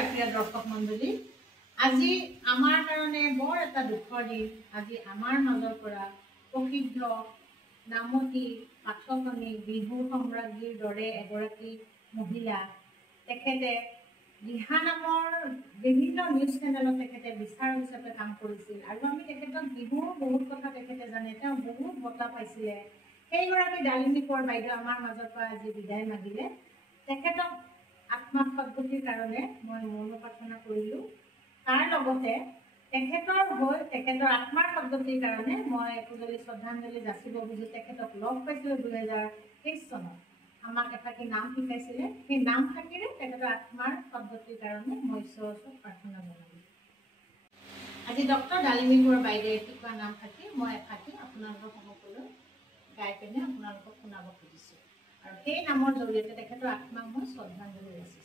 নমস্কাৰ প্ৰিয় দৰ্শক মণ্ডলী। আজি আমাৰ কাৰণে বৰ এটা দুখৰ দিন। আজি আমাৰ মাজৰ পৰা প্ৰসিদ্ধ নামতী পাঠকনী বিহু সম্ৰাজ্ঞীৰ দৰে এগৰাকী মহিলা, তেখেতে দিহা নামৰ বিভিন্ন নিউজ চেনেলত তেখেতে বিচাৰক হিচাপে কাম কৰিছিল আৰু আমি তেখেতক বিহুৰ বহুত কথা তেখেতে জানে, তেওঁ বহুত বঁটা পাইছিলে। সেইগৰাকী ডালিমী কোঁৱৰ বাইদেউ আমাৰ মাজৰ পৰা আজি বিদায় মাগিলে। তেখেতক আত্মা সদ্গতিৰ কাৰণে মই মৌন প্ৰাৰ্থনা কৰিলোঁ। তাৰ লগতে তেখেতৰ আত্মাৰ সদ্গতিৰ কাৰণে মই একোজলি শ্ৰদ্ধাঞ্জলি যাচিব বুজি তেখেতক লগ পাইছিলোঁ 2023 চনত। আমাক এফাকি নাম শিকাইছিলে, সেই নাম থাকিলে তেখেতৰ আত্মাৰ সদ্গতিৰ কাৰণে মই ঈশ্বৰৰ ওচৰত প্ৰাৰ্থনা জনালোঁ। আজি ডক্টৰ ডালিমী কোঁৱৰ বাইদেৱে শিকোৱা নাম থাকি মই এফাকি আপোনালোকৰ সন্মুখলৈ গাই পিনে আপোনালোকক শুনাব খুজিছোঁ আৰু সেই নামৰ জৰিয়তে তেখেতৰ আত্মাক মই শ্ৰদ্ধাঞ্জলি যাচিছোঁ।